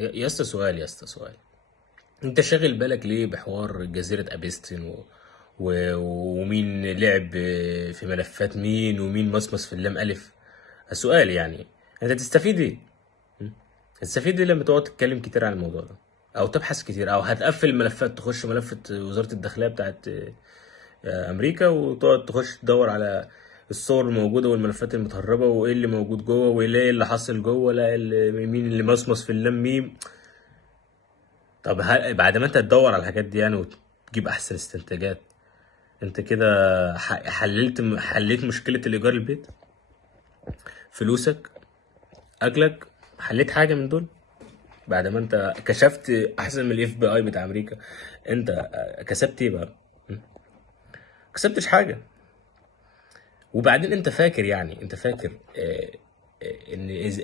يا اسطى سؤال، يا اسطى سؤال. انت شاغل بالك ليه بحوار جزيرة ابيستن ومين لعب في ملفات مين ومين مصمص في اللام الف؟ السؤال يعني، انت تستفيد ايه؟ هتستفيد ايه لما تقعد تتكلم كتير عن الموضوع ده، او تبحث كتير، او هتقفل الملفات، تخش ملف وزارة الداخلية بتاعت امريكا وتقعد تخش تدور على الصور الموجودة والملفات المتهربة وايه اللي موجود جوه وايه اللي حصل جوه، لا مين اللي مصمص في اللام ميم. طب بعد ما انت تدور على الحاجات دي يعني وتجيب احسن استنتاجات، انت كده حليت مشكلة الايجار البيت؟ فلوسك، اكلك، حليت حاجة من دول؟ بعد ما انت كشفت احسن من الاف بي اي بتاع امريكا، انت كسبت ايه بقى؟ كسبتش حاجة. وبعدين انت فاكر، يعني انت فاكر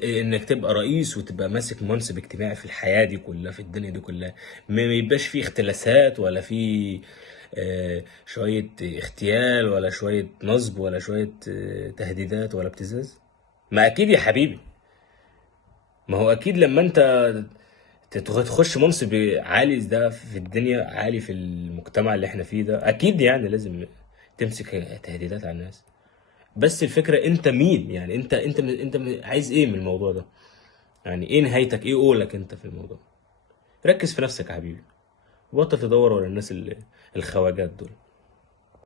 انك تبقى رئيس وتبقى ماسك منصب اجتماعي في الحياة دي كلها، في الدنيا دي كلها، ما يبقاش فيه اختلاسات ولا فيه شوية اغتيال ولا شوية نصب ولا شوية تهديدات ولا ابتزاز؟ ما اكيد يا حبيبي. ما هو اكيد لما انت تخش منصب عالي ده في الدنيا، عالي في المجتمع اللي احنا فيه ده، اكيد يعني لازم تمسك تهديدات على الناس. بس الفكرة انت مين؟ يعني انت عايز ايه من الموضوع ده؟ يعني ايه نهايتك؟ ايه قولك انت في الموضوع؟ ركز في نفسك يا حبيبي، وبطل تدور ورا الناس الخواجات دول.